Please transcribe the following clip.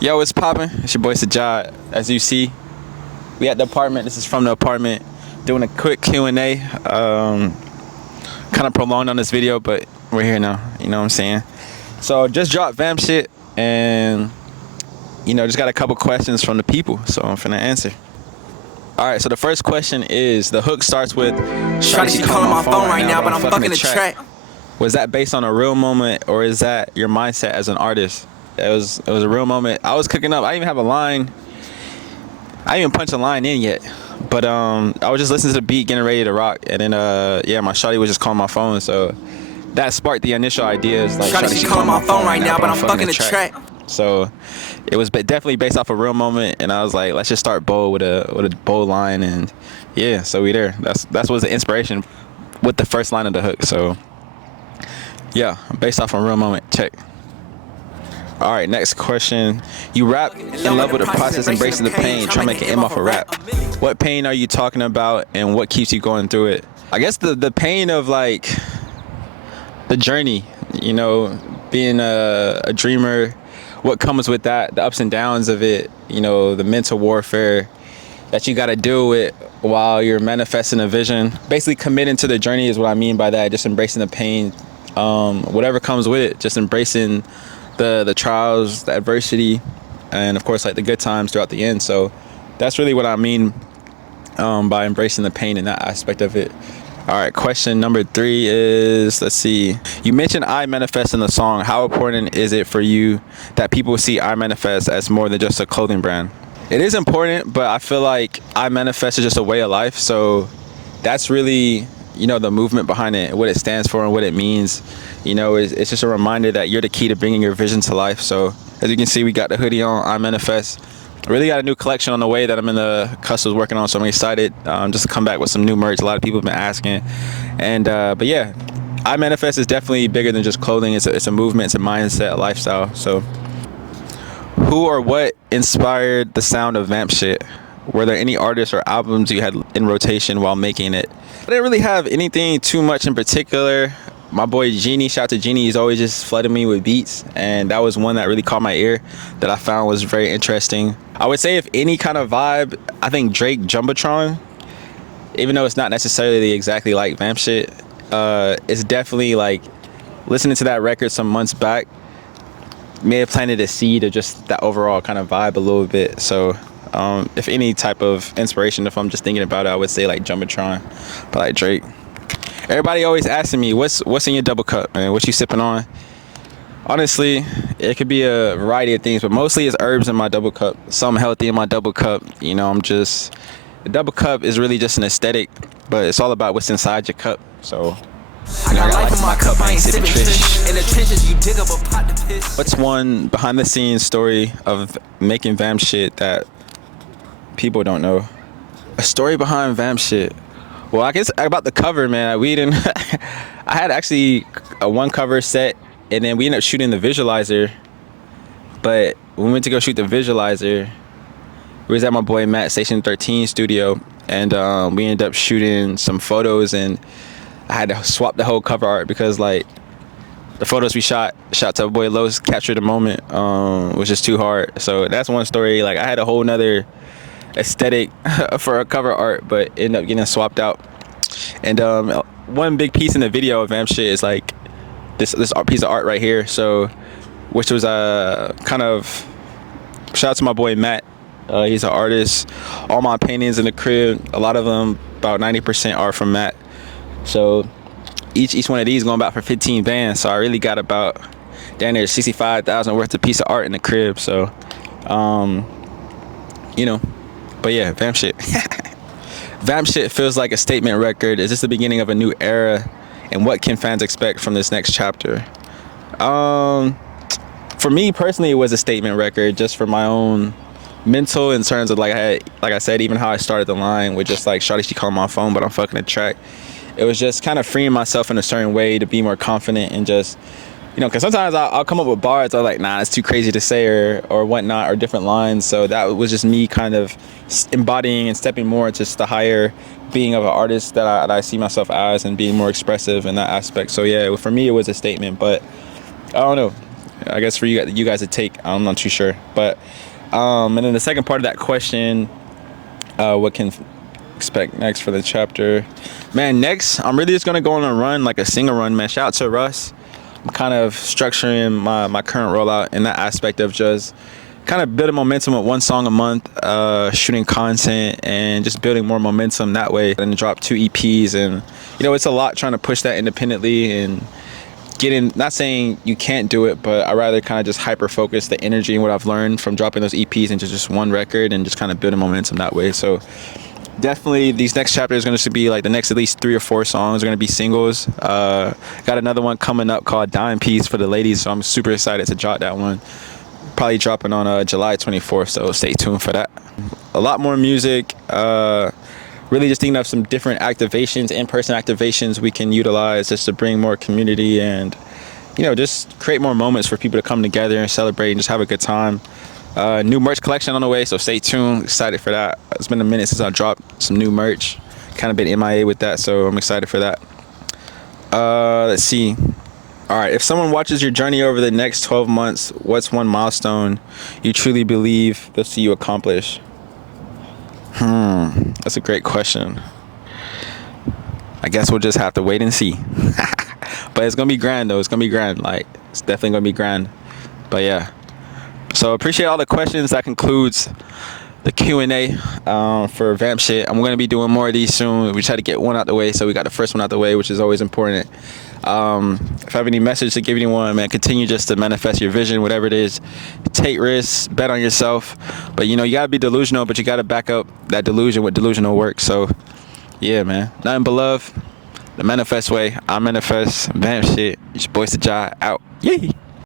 Yo, what's poppin'? It's your boy Sajaad. As you see, we at the apartment. This is from the apartment. Doing a quick Q&A. Kind of prolonged on this video, but we're here now. You know what I'm saying? So just dropped Vamp shit, and just got a couple questions from the people. So I'm finna answer. All right. So the first question is: the hook starts with Shawty, she calling my phone right now, but I'm fucking the track. Was that based on a real moment, or is that your mindset as an artist? It was a real moment. I was cooking up. I didn't even have a line. I didn't even punch a line in yet. But I was just listening to the beat, getting ready to rock, and then my shawty was just calling my phone, so that sparked the initial ideas. Like Shawty, she calling my phone right now, but I'm fucking the track. So it was definitely based off a real moment, and I was like, let's just start bold with a bold line, and yeah, so we there. That was the inspiration with the first line of the hook. So yeah, based off a real moment. Check. All right, next question. You rap in love with the process, embracing the pain, trying to make an M off a rap. What pain are you talking about, and what keeps you going through it? I guess the pain of like the journey, being a dreamer, what comes with that, the ups and downs of it, the mental warfare that you got to deal with while you're manifesting a vision. Basically committing to the journey is what I mean by that, just embracing the pain, whatever comes with it, just embracing the trials, the adversity, and of course like the good times throughout the end. So that's really what I mean by embracing the pain in that aspect of it. All right, question number 3 is, let's see. You mentioned I Manifest in the song. How important is it for you that people see I Manifest as more than just a clothing brand? It is important, but I feel like I Manifest is just a way of life. So that's really, the movement behind it, what it stands for and what it means. It's just a reminder that you're the key to bringing your vision to life. So as you can see, we got the hoodie on, I Manifest. I really got a new collection on the way that I'm in the customs working on, so I'm excited just to come back with some new merch. A lot of people have been asking. And but yeah, I Manifest is definitely bigger than just clothing. It's a movement, it's a mindset, a lifestyle. So who or what inspired the sound of Vamp shit? Were there any artists or albums you had in rotation while making it? I didn't really have anything too much in particular. My boy Genie, shout out to Genie, he's always just flooding me with beats, and that was one that really caught my ear that I found was very interesting. I would say if any kind of vibe, I think Drake Jumbotron, even though it's not necessarily exactly like Vamp shit, it's definitely like listening to that record some months back may have planted a seed of just that overall kind of vibe a little bit. So if any type of inspiration, if I'm just thinking about it, I would say like Jumbotron, but like Drake. Everybody always asking me, what's in your double cup, man? What you sipping on? Honestly, it could be a variety of things, but mostly it's herbs in my double cup. Something healthy in my double cup. The double cup is really just an aesthetic, but it's all about what's inside your cup. So I got life in my cup, I ain't sipping fish. In the trenches, you dig up a pot to piss. What's one behind the scenes story of making Vamp shit that people don't know? A story behind Vamp shit. Well, I guess about the cover, man. I had actually a one cover set, and then we ended up shooting the visualizer. But when we went to go shoot the visualizer, we was at my boy Matt Station 13 studio, and we ended up shooting some photos, and I had to swap the whole cover art because like the photos we shot to our boy Los captured the moment was just too hard. So that's one story. Like I had a whole nother aesthetic for a cover art, but ended up getting swapped out. And one big piece in the video of Vamp shit is like this piece of art right here. So which was kind of shout out to my boy Matt. He's an artist. All my paintings in the crib, a lot of them, about 90% are from Matt. So each one of these going about for 15 bands. So I really got about down there 65,000 worth of piece of art in the crib. So but yeah, Vamp shit. Vamp shit feels like a statement record. Is this the beginning of a new era? And what can fans expect from this next chapter? For me personally, it was a statement record just for my own mental in terms of like I said, even how I started the line with just like shawty, she called my phone, but I'm fucking the track. It was just kind of freeing myself in a certain way to be more confident and just, because sometimes I'll come up with bars I'm like, nah, it's too crazy to say or whatnot, or different lines. So that was just me kind of embodying and stepping more into just the higher being of an artist that I see myself as, and being more expressive in that aspect. So yeah, for me it was a statement, but I don't know. I guess for you guys to take. I'm not too sure, but and then the second part of that question, what can expect next for the chapter? Man, next I'm really just gonna go on a run, like a single run, man. Shout out to Russ. I'm kind of structuring my current rollout in that aspect of just kind of building momentum with one song a month, shooting content and just building more momentum that way. And drop 2 EPs, and it's a lot trying to push that independently and getting, not saying you can't do it, but I rather kind of just hyper focus the energy and what I've learned from dropping those EPs into just one record and just kind of building momentum that way. So definitely these next chapters are going to be like the next at least 3 or 4 songs are going to be singles. Got another one coming up called Dime Piece for the ladies, so I'm super excited to drop that one. Probably dropping on July 24th, so stay tuned for that. A lot more music. Really just thinking of some different activations, in-person activations we can utilize just to bring more community and, just create more moments for people to come together and celebrate and just have a good time. New merch collection on the way, so stay tuned. Excited for that. It's been a minute since I dropped some new merch. Kind of been MIA with that, so I'm excited for that. Let's see. All right, if someone watches your journey over the next 12 months, what's one milestone you truly believe they'll see you accomplish? That's a great question. I guess we'll just have to wait and see. But it's gonna be grand though. It's gonna be grand. Like, it's definitely gonna be grand. But yeah. So appreciate all the questions. That concludes the Q&A for Vamp Shii. I'm gonna be doing more of these soon. We try to get one out the way, so we got the first one out the way, which is always important. If I have any message to give anyone, man, continue just to manifest your vision, whatever it is. Take risks, bet on yourself. But you gotta be delusional, but you gotta back up that delusion with delusional work. So yeah, man. Nothing but love. The manifest way. I manifest. Vamp Shii. It's your boy Sajaad out. Yay.